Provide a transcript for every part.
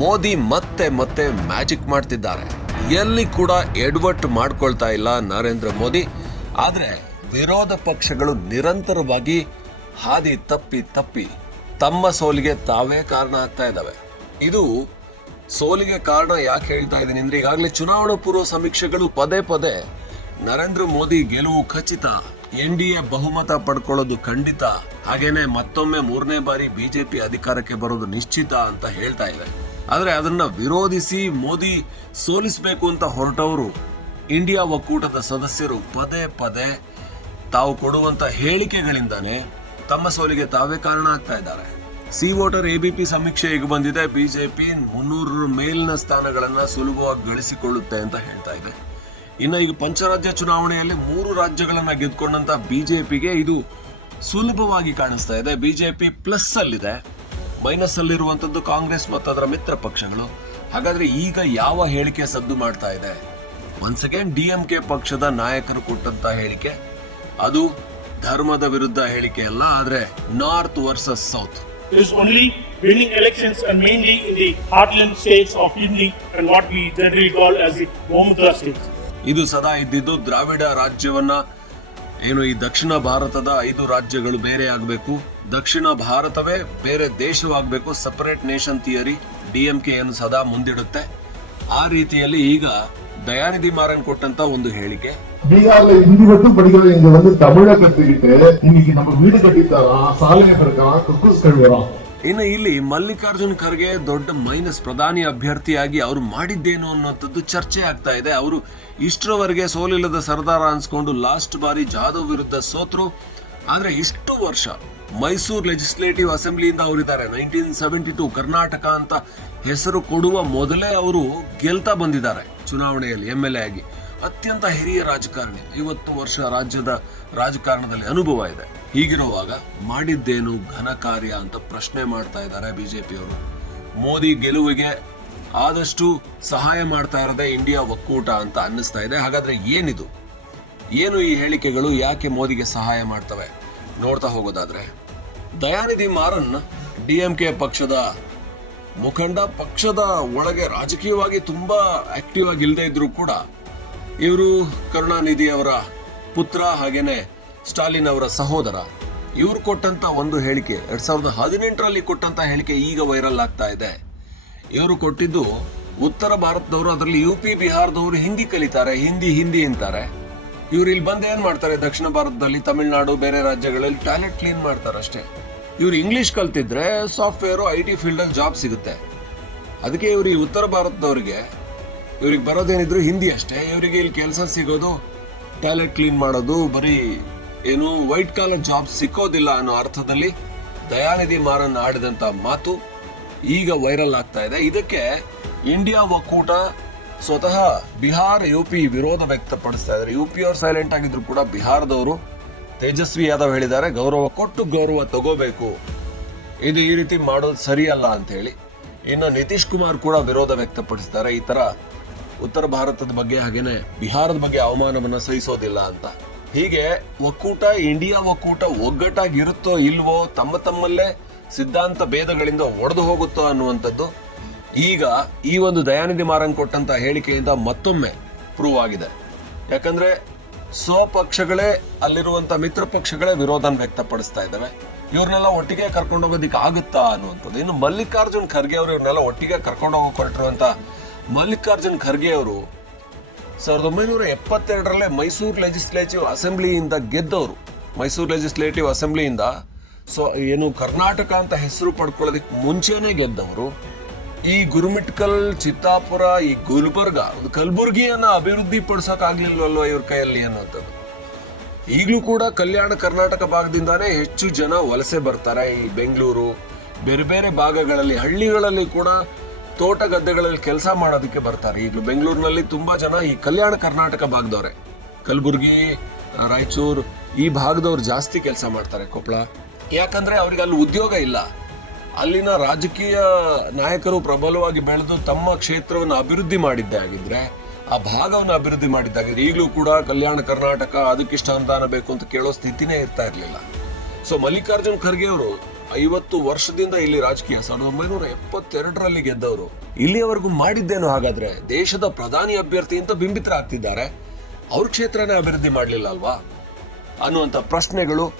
ಮೋದಿ ಮತ್ತೆ ಮತ್ತೆ ಮ್ಯಾಜಿಕ್ ಮಾಡ್ತಿದ್ದಾರೆ. ಎಲ್ಲಿ ಕೂಡ ಎಡ್ವರ್ಟ್ ಮಾಡ್ಕೊಳ್ತಾ ಇಲ್ಲ ನರೇಂದ್ರ ಮೋದಿ. ಆದರೆ ವಿರೋಧ ಪಕ್ಷಗಳು ನಿರಂತರವಾಗಿ ಹಾದಿ ತಪ್ಪಿ ತಪ್ಪಿ ತಮ್ಮ ಸೋಲಿಗೆ ತಾವೇ ಕಾರಣ ಆಗ್ತಾ ಇದ್ದಾವೆ. ಇದು ಸೋಲಿಗೆ ಕಾರಣ ಯಾಕೆ ಹೇಳ್ತಾ ಇದ್ದೀನಿ ಅಂದ್ರೆ ಈಗಾಗಲೇ ಚುನಾವಣಾ ಪೂರ್ವ ಸಮೀಕ್ಷೆಗಳು ಪದೇ ಪದೇ ನರೇಂದ್ರ ಮೋದಿ ಗೆಲುವು ಖಚಿತ, ಎನ್ ಡಿ ಎ ಬಹುಮತ ಪಡ್ಕೊಳ್ಳೋದು ಖಂಡಿತ, ಹಾಗೇನೆ ಮತ್ತೊಮ್ಮೆ ಮೂರನೇ ಬಾರಿ ಬಿಜೆಪಿ ಅಧಿಕಾರಕ್ಕೆ ಬರೋದು ನಿಶ್ಚಿತ ಅಂತ ಹೇಳ್ತಾ ಇದೆ ಆದ್ರೆ ಅದನ್ನ ವಿರೋಧಿಸಿ ಮೋದಿ ಸೋಲಿಸಬೇಕು ಅಂತ ಹೊರಟವರು ಇಂಡಿಯಾ ಒಕ್ಕೂಟದ ಸದಸ್ಯರು ಪದೇ ಪದೇ ತಾವು ಕೊಡುವಂತ ಹೇಳಿಕೆಗಳಿಂದಾನೇ ತಮ್ಮ ಸೋಲಿಗೆ ತಾವೇ ಕಾರಣ ಆಗ್ತಾ ಇದ್ದಾರೆ. ಸಿ ವೋಟರ್ ಎಬಿಪಿ ಸಮೀಕ್ಷೆ ಈಗ ಬಂದಿದೆ. ಬಿಜೆಪಿ ಮುನ್ನೂರ ಮೇಲಿನ ಸ್ಥಾನಗಳನ್ನ ಸುಲಭವಾಗಿ ಗಳಿಸಿಕೊಳ್ಳುತ್ತೆ ಅಂತ ಹೇಳ್ತಾ ಇದೆ. ಇನ್ನು ಈಗ ಪಂಚರಾಜ್ಯ ಚುನಾವಣೆಯಲ್ಲಿ ಮೂರು ರಾಜ್ಯಗಳನ್ನ ಗೆದ್ಕೊಂಡಂತ ಬಿಜೆಪಿಗೆ ಇದು ಸುಲಭವಾಗಿ ಕಾಣಿಸ್ತಾ ಇದೆ. ಬಿಜೆಪಿ ಪ್ಲಸ್ ಅಲ್ಲಿದೆ ಮೈನಸ್ ಅಲ್ಲಿರುವಂತದ್ದು ಕಾಂಗ್ರೆಸ್ ಮತ್ತು ಅದರ ಮಿತ್ರ ಪಕ್ಷಗಳು. ಹಾಗಾದ್ರೆ ಈಗ ಯಾವ ಹೇಳಿಕೆ ಸದ್ದು ಮಾಡ್ತಾ ಇದೆ? ಒನ್ಸ್ ಅಗೇನ್ ಡಿಎಂಕೆ ಪಕ್ಷದ ನಾಯಕರು ಕೊಟ್ಟಂತ ಹೇಳಿಕೆ. ಅದು ಧರ್ಮದ ವಿರುದ್ಧ ಹೇಳಿಕೆ ಅಲ್ಲ ಆದ್ರೆ north versus south. Is only winning elections and mainly in the heartland states of Hindi and what we generally call as the Bomudra states. ಇದು ಸದಾ ಇದ್ದಿದ್ದು ದ್ರಾವಿಡ ರಾಜ್ಯವನ್ನ ಏನು ಈ ದಕ್ಷಿಣ ಭಾರತದ ಐದು ರಾಜ್ಯಗಳು ಬೇರೆ ಆಗಬೇಕು ದಕ್ಷಿಣ ಭಾರತವೇ ಬೇರೆ ದೇಶವಾಗಬೇಕು ಸಪರೇಟ್ ನೇಷನ್ ಥಿಯರಿ ಡಿಎಂಕೆ ಏನು ಸದಾ ಮುಂದಿಡುತ್ತೆ ಆ ರೀತಿಯಲ್ಲಿ ಈಗ ದಯಾನಿಧಿ ಮಾರನ್ ಕೊಟ್ಟಂತ ಒಂದು ಹೇಳಿಕೆ பீகார்ல இந்தி மட்டும் படிக்கிற இங்க வந்து தமிழை கத்துக்கிட்டு இன்னைக்கு நம்ம வீடு கட்டித்தரோம் சாலையை பெருக்கலாம் குக்கூஸ் கழுவுறோம் ಇನ್ನು ಇಲ್ಲಿ ಮಲ್ಲಿಕಾರ್ಜುನ್ ಖರ್ಗೆ ದೊಡ್ಡ ಮೈನಸ್ ಪ್ರಧಾನಿ ಅಭ್ಯರ್ಥಿಯಾಗಿ ಅವರು ಮಾಡಿದ್ದೇನು ಅನ್ನೋಂಥದ್ದು ಚರ್ಚೆ ಆಗ್ತಾ ಇದೆ. ಅವರು ಇಷ್ಟರವರೆಗೆ ಸೋಲಿಲ್ಲದ ಸರ್ದಾರ ಅನ್ಸ್ಕೊಂಡು ಲಾಸ್ಟ್ ಬಾರಿ ಜಾಧವ್ ವಿರುದ್ಧ ಸೋತ್ರು. ಆದ್ರೆ ಇಷ್ಟು ವರ್ಷ ಮೈಸೂರು ಲೆಜಿಸ್ಲೇಟಿವ್ ಅಸೆಂಬ್ಲಿಯಿಂದ ಅವರಿದ್ದಾರೆ. ನೈನ್ಟೀನ್ ಸೆವೆಂಟಿ ಟು ಕರ್ನಾಟಕ ಅಂತ ಹೆಸರು ಕೊಡುವ ಮೊದಲೇ ಅವರು ಗೆಲ್ತಾ ಬಂದಿದ್ದಾರೆ ಚುನಾವಣೆಯಲ್ಲಿ ಎಂ ಎಲ್ ಎ ಆಗಿ. ಅತ್ಯಂತ ಹಿರಿಯ ರಾಜಕಾರಣಿ. ಐವತ್ತು ವರ್ಷ ರಾಜ್ಯದ ರಾಜಕಾರಣದಲ್ಲಿ ಅನುಭವ ಇದೆ. ಹೀಗಿರುವಾಗ ಮಾಡಿದ್ದೇನು ಘನ ಕಾರ್ಯ ಅಂತ ಪ್ರಶ್ನೆ ಮಾಡ್ತಾ ಇದ್ದಾರೆ ಬಿಜೆಪಿಯವರು. ಮೋದಿ ಗೆಲುವಿಗೆ ಆದಷ್ಟು ಸಹಾಯ ಮಾಡ್ತಾ ಇರೋದೇ ಇಂಡಿಯಾ ಒಕ್ಕೂಟ ಅಂತ ಅನ್ನಿಸ್ತಾ ಇದೆ. ಹಾಗಾದ್ರೆ ಏನಿದು? ಏನು ಈ ಹೇಳಿಕೆಗಳು ಯಾಕೆ ಮೋದಿಗೆ ಸಹಾಯ ಮಾಡ್ತವೆ? ನೋಡ್ತಾ ಹೋಗೋದಾದ್ರೆ, ದಯಾನಿಧಿ ಮಾರನ್ ಡಿಎಂಕೆ ಪಕ್ಷದ ಮುಖಂಡ, ಪಕ್ಷದ ಒಳಗೆ ರಾಜಕೀಯವಾಗಿ ತುಂಬಾ ಆಕ್ಟಿವ್ ಆಗಿ ಇಲ್ಲದೆ ಇದ್ರು ಕೂಡ ಇವರು ಕರುಣಾನಿಧಿ ಅವರ ಪುತ್ರ ಹಾಗೇನೆ ಸ್ಟಾಲಿನ್ ಅವರ ಸಹೋದರ. ಇವ್ರು ಕೊಟ್ಟಂತ ಒಂದು ಹೇಳಿಕೆ, ಎರಡ್ ಸಾವಿರದ ಹದಿನೆಂಟರಲ್ಲಿ ಕೊಟ್ಟಂತ ಹೇಳಿಕೆ ಈಗ ವೈರಲ್ ಆಗ್ತಾ ಇದೆ. ಇವರು ಕೊಟ್ಟಿದ್ದು ಉತ್ತರ ಭಾರತದವರು, ಅದರಲ್ಲಿ ಯು ಪಿ ಬಿಹಾರದವರು ಹಿಂದಿ ಕಲಿತಾರೆ, ಹಿಂದಿ ಹಿಂದಿ ಅಂತಾರೆ. ಇವ್ರು ಇಲ್ಲಿ ಬಂದು ಏನ್ ಮಾಡ್ತಾರೆ? ದಕ್ಷಿಣ ಭಾರತದಲ್ಲಿ ತಮಿಳುನಾಡು, ಬೇರೆ ರಾಜ್ಯಗಳಲ್ಲಿ ಟಾಯ್ಲೆಟ್ ಕ್ಲೀನ್ ಮಾಡ್ತಾರೆ ಅಷ್ಟೇ ಇವ್ರು ಇಂಗ್ಲಿಷ್ ಕಲ್ತಿದ್ರೆ ಸಾಫ್ಟ್ವೇರ್ ಐ ಟಿ ಫೀಲ್ಡ್ ಅಲ್ಲಿ ಜಾಬ್ ಸಿಗುತ್ತೆ. ಅದಕ್ಕೆ ಇವ್ರು ಈ ಉತ್ತರ ಭಾರತದವ್ರಿಗೆ, ಇವ್ರಿಗೆ ಬರೋದೇನಿದ್ರು ಹಿಂದಿ ಅಷ್ಟೇ. ಇವರಿಗೆ ಇಲ್ಲಿ ಕೆಲಸ ಸಿಗೋದು ಟಾಯ್ಲೆಟ್ ಕ್ಲೀನ್ ಮಾಡೋದು, ಬರೀ ಏನು ವೈಟ್ ಕಾಲರ್ ಜಾಬ್ ಸಿಕ್ಕೋದಿಲ್ಲ ಅನ್ನೋ ಅರ್ಥದಲ್ಲಿ ದಯಾನಿಧಿ ಮಾರನ್ ಆಡಿದಂತ ಮಾತು ಈಗ ವೈರಲ್ ಆಗ್ತಾ ಇದೆ. ಇದಕ್ಕೆ ಇಂಡಿಯಾ ಒಕ್ಕೂಟ ಸ್ವತಃ ಬಿಹಾರ ಯು ಪಿ ವಿರೋಧ ವ್ಯಕ್ತಪಡಿಸ್ತಾ ಯು ಪಿ ಅವ್ರ ಸೈಲೆಂಟ್ ಆಗಿದ್ರು ಕೂಡ ಬಿಹಾರದವರು ತೇಜಸ್ವಿ ಯಾದವ್ ಹೇಳಿದ್ದಾರೆ, ಗೌರವ ಕೊಟ್ಟು ಗೌರವ ತಗೋಬೇಕು. ಇದು ಈ ರೀತಿ ಮಾಡೋದು ಸರಿಯಲ್ಲ ಅಂತ ಹೇಳಿ ಇನ್ನು ನಿತೀಶ್ ಕುಮಾರ್ ಕೂಡ ವಿರೋಧ ವ್ಯಕ್ತಪಡಿಸ್ತಾರೆ. ಈ ತರ ಉತ್ತರ ಭಾರತದ ಬಗ್ಗೆ ಹಾಗೇನೆ ಬಿಹಾರದ ಬಗ್ಗೆ ಅವಮಾನವನ್ನು ಸಹಿಸೋದಿಲ್ಲ ಅಂತ. ಹೀಗೆ ಒಕ್ಕೂಟ, ಇಂಡಿಯಾ ಒಕ್ಕೂಟ ಒಗ್ಗಟ್ಟಾಗಿರುತ್ತೋ ಇಲ್ವೋ ತಮ್ಮ ತಮ್ಮಲ್ಲೇ ಸಿದ್ಧಾಂತ ಭೇದಗಳಿಂದ ಒಡೆದು ಹೋಗುತ್ತೋ ಅನ್ನುವಂಥದ್ದು ಈಗ ಈ ಒಂದು ದಯಾನಿಧಿ ಮಾರನ್ ಕೊಟ್ಟಂತ ಹೇಳಿಕೆಯಿಂದ ಮತ್ತೊಮ್ಮೆ ಪ್ರೂವ್ ಆಗಿದೆ. ಯಾಕಂದ್ರೆ ಸ್ವಪಕ್ಷಗಳೇ ಅಲ್ಲಿರುವಂತ ಮಿತ್ರ ಪಕ್ಷಗಳೇ ವಿರೋಧನ ವ್ಯಕ್ತಪಡಿಸ್ತಾ ಇದ್ದಾವೆ. ಇವ್ರನ್ನೆಲ್ಲ ಒಟ್ಟಿಗೆ ಕರ್ಕೊಂಡು ಹೋಗೋದಿಕ್ಕೆ ಆಗುತ್ತಾ ಅನ್ನುವಂಥದ್ದು. ಇನ್ನು ಮಲ್ಲಿಕಾರ್ಜುನ್ ಖರ್ಗೆ ಅವರು ಇವ್ರನ್ನೆಲ್ಲ ಒಟ್ಟಿಗೆ ಕರ್ಕೊಂಡು ಹೋಗಿ ಹೊರಟಿರುವಂತ ಮಲ್ಲಿಕಾರ್ಜುನ್ ಖರ್ಗೆ ಅವರು ಸಾವಿರದ ಒಂಬೈನೂರ ಎಪ್ಪತ್ತೆರಡರಲ್ಲೇ ಮೈಸೂರು ಲೆಜಿಸ್ಲೇಟಿವ್ ಅಸೆಂಬ್ಲಿಯಿಂದ ಗೆದ್ದವರು. ಮೈಸೂರು ಲೆಜಿಸ್ಲೇಟಿವ್ ಅಸೆಂಬ್ಲಿಯಿಂದ ಸೊ ಏನು ಕರ್ನಾಟಕ ಅಂತ ಹೆಸರು ಪಡ್ಕೊಳ್ಳೋದಕ್ಕೆ ಮುಂಚೆನೇ ಗೆದ್ದವರು. ಈ ಗುರುಮಿಟ್ಕಲ್, ಚಿತ್ತಾಪುರ, ಈ ಗುಲ್ಬರ್ಗ ಕಲಬುರ್ಗಿಯನ್ನ ಅಭಿವೃದ್ಧಿ ಪಡಿಸಕ್ ಆಗ್ಲಿಲ್ವಲ್ವ ಇವ್ರ ಕೈಯಲ್ಲಿ ಅನ್ನೋಂಥದ್ದು ಈಗಲೂ ಕೂಡ ಕಲ್ಯಾಣ ಕರ್ನಾಟಕ ಭಾಗದಿಂದಾನೇ ಹೆಚ್ಚು ಜನ ವಲಸೆ ಬರ್ತಾರೆ. ಈ ಬೆಂಗಳೂರು, ಬೇರೆ ಬೇರೆ ಭಾಗಗಳಲ್ಲಿ, ಹಳ್ಳಿಗಳಲ್ಲಿ ಕೂಡ ತೋಟ ಗದ್ದೆಗಳಲ್ಲಿ ಕೆಲಸ ಮಾಡೋದಕ್ಕೆ ಬರ್ತಾರೆ. ಈಗಲೂ ಬೆಂಗಳೂರಿನಲ್ಲಿ ತುಂಬಾ ಜನ ಈ ಕಲ್ಯಾಣ ಕರ್ನಾಟಕ ಭಾಗದವ್ರೆ. ಕಲಬುರ್ಗಿ, ರಾಯಚೂರು ಈ ಭಾಗದವ್ರು ಜಾಸ್ತಿ ಕೆಲಸ ಮಾಡ್ತಾರೆ ಕೊಪ್ಪಳ ಯಾಕಂದ್ರೆ ಅವ್ರಿಗೆ ಅಲ್ಲಿ ಉದ್ಯೋಗ ಇಲ್ಲ. ಅಲ್ಲಿನ ರಾಜಕೀಯ ನಾಯಕರು ಪ್ರಬಲವಾಗಿ ಬೆಳೆದು ತಮ್ಮ ಕ್ಷೇತ್ರವನ್ನು ಅಭಿವೃದ್ಧಿ ಮಾಡಿದ್ದೇ ಆಗಿದ್ರೆ, ಆ ಭಾಗವನ್ನು ಅಭಿವೃದ್ಧಿ ಮಾಡಿದ್ದಾಗಿದ್ರೆ ಈಗಲೂ ಕೂಡ ಕಲ್ಯಾಣ ಕರ್ನಾಟಕ ಅದಕ್ಕಿಷ್ಟ ಅನುದಾನ ಬೇಕು ಅಂತ ಕೇಳೋ ಸ್ಥಿತಿನೇ ಇರ್ತಾ ಇರ್ಲಿಲ್ಲ. ಸೊ ಮಲ್ಲಿಕಾರ್ಜುನ್ ಖರ್ಗೆ ಅವರು ಐವತ್ತು ವರ್ಷದಿಂದ ಇಲ್ಲಿ ರಾಜಕೀಯ. ಸಾವಿರದ ಒಂಬೈನೂರ ಎಪ್ಪತ್ತೆರಡರಲ್ಲಿ ಗೆದ್ದವರು. ಇಲ್ಲಿಯವರೆಗೂ ಮಾಡಿದ್ದೇನು ಹಾಗಾದ್ರೆ ದೇಶದ ಪ್ರಧಾನಿ ಅಭ್ಯರ್ಥಿ ಅಂತ ಬಿಂಬಿತರಾಗ್ತಿದ್ದಾರೆ. ಅವ್ರ ಕ್ಷೇತ್ರನೇ ಅಭಿವೃದ್ಧಿ ಮಾಡಲಿಲ್ಲ ಅಲ್ವಾ? ಅನ್ನುವಂತ ಪ್ರಶ್ನೆಗಳು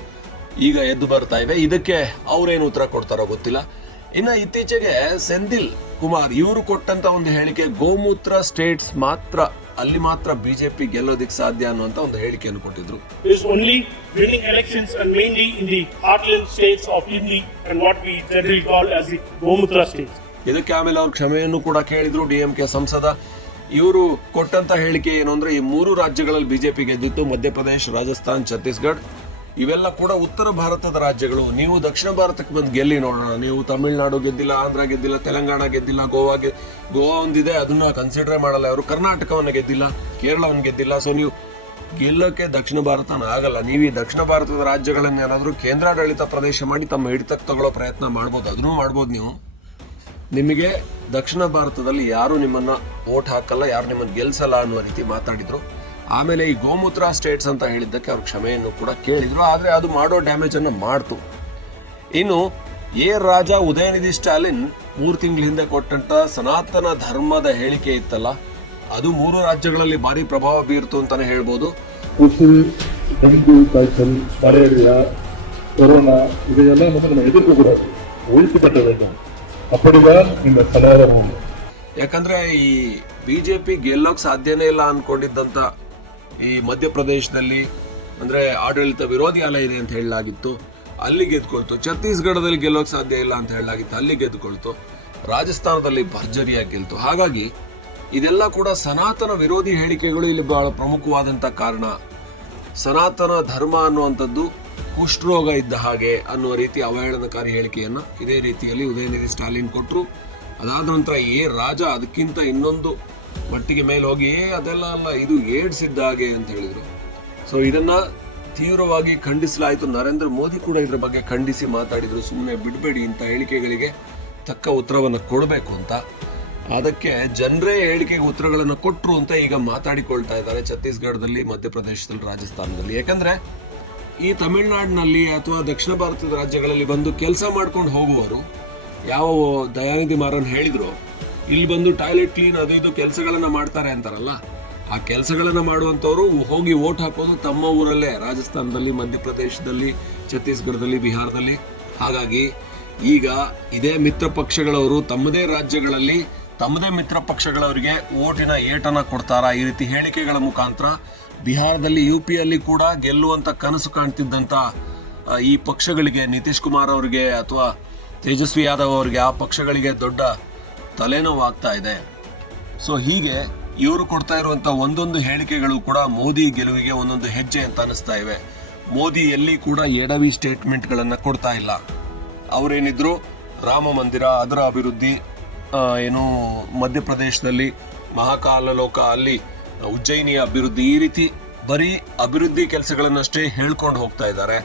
ಈಗ ಎದ್ದು ಬರ್ತಾ ಇವೆ. ಇದಕ್ಕೆ ಅವ್ರೇನು ಉತ್ತರ ಕೊಡ್ತಾರೋ ಗೊತ್ತಿಲ್ಲ. ಇನ್ನ ಇತ್ತೀಚೆಗೆ ಸೆಂದಿಲ್ ಕುಮಾರ್ ಇವರು ಕೊಟ್ಟಂತ ಒಂದು ಹೇಳಿಕೆ ಗೋಮೂತ್ರ ಸ್ಟೇಟ್ಸ್ ಮಾತ್ರ. ಅಲ್ಲಿ ಮಾತ್ರ ಬಿಜೆಪಿ ಗೆಲ್ಲೋದಿಕ್ ಸಾಧ್ಯ ಅನ್ನುವಂತ ಒಂದು ಹೇಳಿಕೆಯನ್ನು ಕೊಟ್ಟಿದ್ರು. Is only winning elections and mainly in the heartland states of Hindi and what we generally call as the Gomutra states. ಇದಕ್ಕೆ ಆಮೇಲೆ ಅವರು ಕ್ಷಮೆಯನ್ನು ಕೂಡ ಕೇಳಿದ್ರು ಡಿಎಂಕೆ ಸಂಸದ. ಇವರು ಕೊಟ್ಟಂತ ಹೇಳಿಕೆ ಏನು ಅಂದ್ರೆ ಈ ಮೂರು ರಾಜ್ಯಗಳಲ್ಲಿ ಬಿಜೆಪಿ ಗೆದ್ದಿತ್ತು ಮಧ್ಯಪ್ರದೇಶ ರಾಜಸ್ಥಾನ್ ಛತ್ತೀಸ್ಗಢ. ಇವೆಲ್ಲ ಕೂಡ ಉತ್ತರ ಭಾರತದ ರಾಜ್ಯಗಳು. ನೀವು ದಕ್ಷಿಣ ಭಾರತಕ್ಕೆ ಬಂದು ಗೆಲ್ಲಿ ನೋಡೋಣ. ನೀವು ತಮಿಳುನಾಡು ಗೆದ್ದಿಲ್ಲ, ಆಂಧ್ರ ಗೆದ್ದಿಲ್ಲ, ತೆಲಂಗಾಣ ಗೆದ್ದಿಲ್ಲ ಗೋವಾ ಗೆ ಗೋವಾ ಒಂದಿದೆ, ಅದನ್ನ ಕನ್ಸಿಡರ್ ಮಾಡಲ್ಲ. ಅವರು ಕರ್ನಾಟಕವನ್ನ ಗೆದ್ದಿಲ್ಲ, ಕೇರಳವನ್ನ ಗೆದ್ದಿಲ್ಲ. ಸೊ ನೀವು ಗೆಲ್ಲಕ್ಕೆ ದಕ್ಷಿಣ ಭಾರತನ ಆಗಲ್ಲ. ನೀವು ಈ ದಕ್ಷಿಣ ಭಾರತದ ರಾಜ್ಯಗಳನ್ನ ಏನಾದ್ರೂ ಕೇಂದ್ರಾಡಳಿತ ಪ್ರದೇಶ ಮಾಡಿ ತಮ್ಮ ಹಿಡಿತಕ್ಕೆ ತಗೊಳ್ಳೋ ಪ್ರಯತ್ನ ಮಾಡ್ಬೋದು. ಅದನ್ನು ಮಾಡ್ಬೋದು ನೀವು. ನಿಮಗೆ ದಕ್ಷಿಣ ಭಾರತದಲ್ಲಿ ಯಾರು ನಿಮ್ಮನ್ನ ಓಟ್ ಹಾಕಲ್ಲ, ಯಾರು ನಿಮ್ಮನ್ನ ಗೆಲ್ಸಲ್ಲ ಅನ್ನುವ ರೀತಿ ಮಾತಾಡಿದ್ರು. ಆಮೇಲೆ ಈ ಗೋಮೂತ್ರ ಸ್ಟೇಟ್ಸ್ ಅಂತ ಹೇಳಿದ್ದಕ್ಕೆ ಅವ್ರ ಕ್ಷಮೆಯನ್ನು ಕೂಡ ಕೇಳಿದ್ರು ಆದ್ರೆ ಅದು ಮಾಡೋ ಡ್ಯಾಮೇಜ್ ಡ್ಯಾಮೇಜನ್ನು ಮಾಡ್ತು. ಇನ್ನು ಎ ರಾಜ ಉದಯನಿಧಿ ಸ್ಟಾಲಿನ್ ಮೂರು ತಿಂಗಳ ಹಿಂದೆ ಕೊಟ್ಟಂತ ಸನಾತನ ಧರ್ಮದ ಹೇಳಿಕೆ ಇತ್ತಲ್ಲ ಅದು ಮೂರು ರಾಜ್ಯಗಳಲ್ಲಿ ಭಾರಿ ಪ್ರಭಾವ ಬೀರ್ತು ಅಂತಾನೆ ಹೇಳ್ಬೋದು. ಯಾಕಂದ್ರೆ ಈ ಬಿಜೆಪಿ ಗೆಲ್ಲೋಕ್ ಸಾಧ್ಯನೇ ಇಲ್ಲ ಅನ್ಕೊಂಡಿದ್ದಂತ ಈ ಮಧ್ಯಪ್ರದೇಶದಲ್ಲಿ ಅಂದ್ರೆ ಆಡಳಿತ ವಿರೋಧಿ ಅಲೆ ಇದೆ ಅಂತ ಹೇಳಲಾಗಿತ್ತು, ಅಲ್ಲಿ ಗೆದ್ಕೊಳ್ತು. ಛತ್ತೀಸ್ಗಢದಲ್ಲಿ ಗೆಲ್ಲೋಕೆ ಸಾಧ್ಯ ಇಲ್ಲ ಅಂತ ಹೇಳಲಾಗಿತ್ತು, ಅಲ್ಲಿ ಗೆದ್ಕೊಳ್ತು. ರಾಜಸ್ಥಾನದಲ್ಲಿ ಭರ್ಜರಿಯಾಗಿ ಗೆಲ್ತು. ಹಾಗಾಗಿ ಇದೆಲ್ಲ ಕೂಡ ಸನಾತನ ವಿರೋಧಿ ಹೇಳಿಕೆಗಳು ಇಲ್ಲಿ ಬಹಳ ಪ್ರಮುಖವಾದಂತ ಕಾರಣ. ಸನಾತನ ಧರ್ಮ ಅನ್ನುವಂಥದ್ದು ಕುಷ್ಠರೋಗ ಇದ್ದ ಹಾಗೆ ಅನ್ನುವ ರೀತಿ ಅವಹೇಳನಕಾರಿ ಹೇಳಿಕೆಯನ್ನು ಇದೇ ರೀತಿಯಲ್ಲಿ ಉದಯನಿಧಿ ಸ್ಟಾಲಿನ್ ಕೊಟ್ಟರು ಅದಾದ ನಂತರ ಏ ರಾಜ ಅದಕ್ಕಿಂತ ಇನ್ನೊಂದು ಮಟ್ಟಿಗೆ ಮೇಲೆ ಹೋಗಿ ಅದೆಲ್ಲ ಅಲ್ಲ, ಇದು ಏಡ್ಸ್ ಇದ್ದ ಹಾಗೆ ಅಂತ ಹೇಳಿದ್ರು. ಸೊ ಇದನ್ನ ತೀವ್ರವಾಗಿ ಖಂಡಿಸಲಾಯಿತು. ನರೇಂದ್ರ ಮೋದಿ ಕೂಡ ಇದ್ರ ಬಗ್ಗೆ ಖಂಡಿಸಿ ಮಾತಾಡಿದ್ರು. ಸುಮ್ಮನೆ ಬಿಡಬೇಡಿ ಇಂಥ ಹೇಳಿಕೆಗಳಿಗೆ ತಕ್ಕ ಉತ್ತರವನ್ನು ಕೊಡಬೇಕು ಅಂತ. ಅದಕ್ಕೆ ಜನರೇ ಹೇಳಿಕೆಗೆ ಉತ್ತರಗಳನ್ನು ಕೊಟ್ಟರು ಅಂತ ಈಗ ಮಾತಾಡಿಕೊಳ್ತಾ ಇದ್ದಾರೆ ಛತ್ತೀಸ್ಗಢದಲ್ಲಿ, ಮಧ್ಯಪ್ರದೇಶದಲ್ಲಿ, ರಾಜಸ್ಥಾನದಲ್ಲಿ. ಯಾಕಂದ್ರೆ ಈ ತಮಿಳುನಾಡಿನಲ್ಲಿ ಅಥವಾ ದಕ್ಷಿಣ ಭಾರತದ ರಾಜ್ಯಗಳಲ್ಲಿ ಬಂದು ಕೆಲಸ ಮಾಡ್ಕೊಂಡು ಹೋಗುವವರು, ಯಾವ ದಯಾನಿಧಿ ಮಾರನ್ ಹೇಳಿದ್ರು ಇಲ್ಲಿ ಬಂದು ಟಾಯ್ಲೆಟ್ ಕ್ಲೀನ್ ಅದು ಇದು ಕೆಲಸಗಳನ್ನ ಮಾಡ್ತಾರೆ ಅಂತಾರಲ್ಲ, ಆ ಕೆಲಸಗಳನ್ನ ಮಾಡುವಂತವರು ಹೋಗಿ ವೋಟ್ ಹಾಕೋದು ತಮ್ಮ ಊರಲ್ಲೇ, ರಾಜಸ್ಥಾನದಲ್ಲಿ, ಮಧ್ಯಪ್ರದೇಶದಲ್ಲಿ, ಛತ್ತೀಸ್ಗಢದಲ್ಲಿ, ಬಿಹಾರದಲ್ಲಿ. ಹಾಗಾಗಿ ಈಗ ಇದೇ ಮಿತ್ರ ಪಕ್ಷಗಳವರು ತಮ್ಮದೇ ರಾಜ್ಯಗಳಲ್ಲಿ ತಮ್ಮದೇ ಮಿತ್ರ ಪಕ್ಷಗಳವರಿಗೆ ಓಟಿನ ಏಟನ್ನ ಕೊಡ್ತಾರಾ ಈ ರೀತಿ ಹೇಳಿಕೆಗಳ ಮುಖಾಂತರ. ಬಿಹಾರದಲ್ಲಿ ಯು ಪಿಯಲ್ಲಿ ಕೂಡ ಗೆಲ್ಲುವಂತ ಕನಸು ಕಾಣ್ತಿದ್ದಂತ ಈ ಪಕ್ಷಗಳಿಗೆ ನಿತೀಶ್ ಕುಮಾರ್ ಅವರಿಗೆ ಅಥವಾ ತೇಜಸ್ವಿ ಯಾದವ್ ಅವರಿಗೆ ಆ ಪಕ್ಷಗಳಿಗೆ ದೊಡ್ಡ ತಲೆನೋವು ಆಗ್ತಾ ಇದೆ. ಸೊ ಹೀಗೆ ಇವರು ಕೊಡ್ತಾ ಇರುವಂತ ಒಂದೊಂದು ಹೇಳಿಕೆಗಳು ಕೂಡ ಮೋದಿ ಗೆಲುವಿಗೆ ಒಂದೊಂದು ಹೆಜ್ಜೆ ಅಂತ ಅನಿಸ್ತಾ ಇವೆ. ಮೋದಿ ಎಲ್ಲಿ ಕೂಡ ಎಡವಿ ಸ್ಟೇಟ್ಮೆಂಟ್ ಗಳನ್ನ ಕೊಡ್ತಾ ಇಲ್ಲ. ಅವರೇನಿದ್ರು, ರಾಮ ಮಂದಿರ, ಅದರ ಅಭಿವೃದ್ಧಿ ಏನು ಮಧ್ಯಪ್ರದೇಶದಲ್ಲಿ, ಮಹಾಕಾಲ ಲೋಕ ಅಲ್ಲಿ, ಉಜ್ಜಯಿನಿಯ ಅಭಿವೃದ್ಧಿ, ಈ ರೀತಿ ಬರೀ ಅಭಿವೃದ್ಧಿ ಕೆಲಸಗಳನ್ನಷ್ಟೇ ಹೇಳ್ಕೊಂಡು ಹೋಗ್ತಾ ಇದ್ದಾರೆ.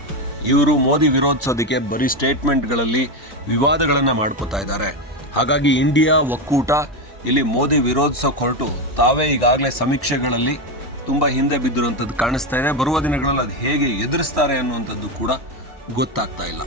ಇವರು ಮೋದಿ ವಿರೋಧಿಸೋದಕ್ಕೆ ಬರೀ ಸ್ಟೇಟ್ಮೆಂಟ್ಗಳಲ್ಲಿ ವಿವಾದಗಳನ್ನ ಮಾಡ್ಕೋತಾ ಇದ್ದಾರೆ. ಹಾಗಾಗಿ ಇಂಡಿಯಾ ಒಕ್ಕೂಟ, ಇಲ್ಲಿ ಮೋದಿ ವಿರೋಧಿಸೋ ಹೊರಟು ತಾವೇ ಈಗಾಗಲೇ ಸಮೀಕ್ಷೆಗಳಲ್ಲಿ ತುಂಬ ಹಿಂದೆ ಬಿದ್ದಿರುವಂಥದ್ದು ಕಾಣಿಸ್ತಾ ಇದೆ. ಬರುವ ದಿನಗಳಲ್ಲಿ ಅದು ಹೇಗೆ ಎದುರಿಸ್ತಾರೆ ಅನ್ನುವಂಥದ್ದು ಕೂಡ ಗೊತ್ತಾಗ್ತಾ ಇಲ್ಲ.